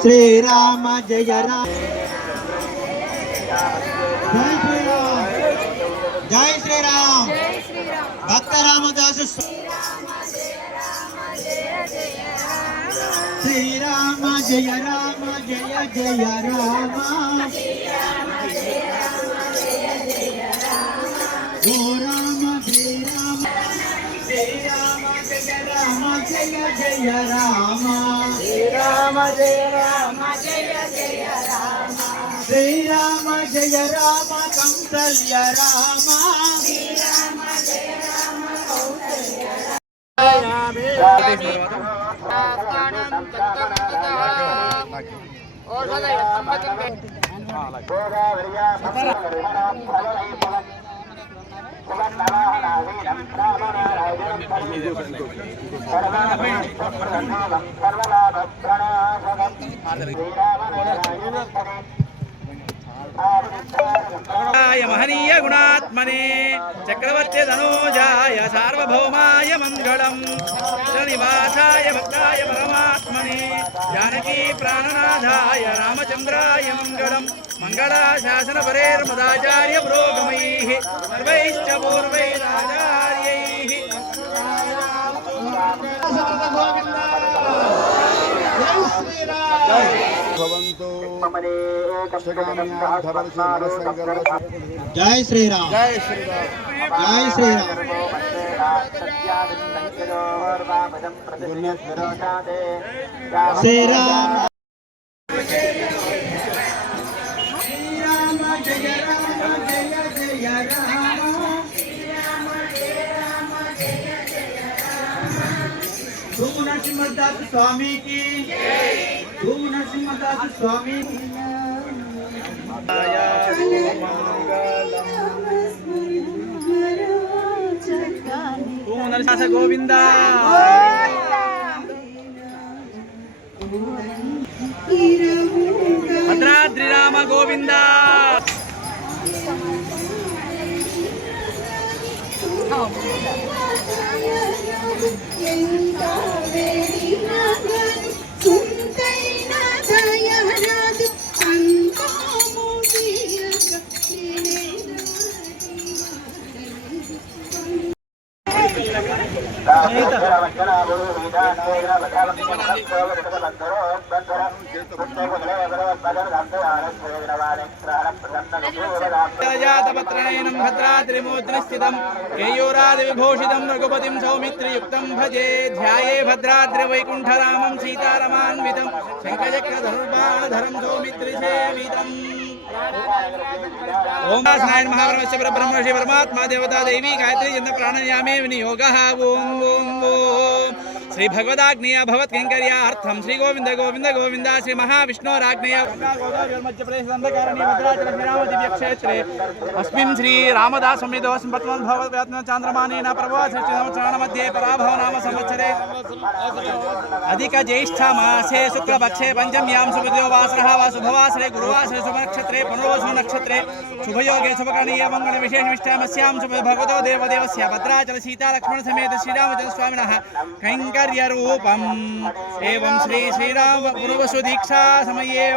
శ్రీరామ జయ రామ జై శ్రీరామ్ భక్త రామదాసు శ్రీరామ జయ రామ జయ జయ రామ ఓ రామ శ్రీరామ శ్రీరామ జయ రామ జయ జయ రామ శ్రీరామ జయ రామ జయ జయ రామ శ్రీరామ జయ రామ కౌసల్య రామ శ్రీరామ జయ రామ కౌసల్య महनीय गुणात्मने चक्रवर्ती धनोजाय सार्वभौमाय मंगलम श्रीनिवासाय भक्ताय परमात्मने जानकी प्राणनाथाय रामचंद्राय मंगलम मंगलाशासन परेर्मदाचार्य पुरोगमैः सर्वैश्च पूर्वैराचार्यैः जय श्री राम जय श्री राम जय श्री राम श्री राम नरसिंहदास स्वामी की नरसिंहदास स्वामी की नरसिंह गोविंदा भद्राद्रि राम गोविंदा जातपत्रनयनं भद्राद्रिमूर्तिस्थितं केयूरादिविभूषितं रघुपतिं सौमित्रियुक्तं भजे ध्याये भद्राद्रिवैकुण्ठरामं सीतारमान्वितं शङ्खचक्रधनुर्बाणधरं सौमित्रिसेवितम् ओम नारायण महाब्रह्मस्य परब्रह्म श्री परमात्मा देवता देवी गायत्री यंत्र प्राणायामे विनियोगः ओम ओम ओम श्री भगवदाग्नेय भवत् कैंकर्यार्थम श्री गोविंद गोविंद गोविंद श्री महाविष्णोराग्नेय मध्य प्रदेश अंधकारण्य भद्राचल श्रीराम दिव्य क्षेत्रे अस्मिन् श्री रामदास समेतोऽस्मिन् वर्तमान भगवद्व्यात्म चांद्रमानेन प्रभवश्री मध्ये पराभव नाम संवत्सरे अधिक ज्येष्ठ मासे शुक्लपक्षे पंचम्यां शुभदिनो वासरः वासुभवासरे गुरुवासरे शुभनक्षत्रे पुनर्वसु नक्षत्रे शुभयोगे शुभकरणीय मंगल विशेष निष्ठामस्यां शुभ भगवतो देवदेवस्य भद्राचल सीता लक्ष्मण समेत श्रीरामचंद्र स्वामिनः कैंकर्यरूपम् एवं श्री श्रीराम पुनर्वसु दीक्षा समये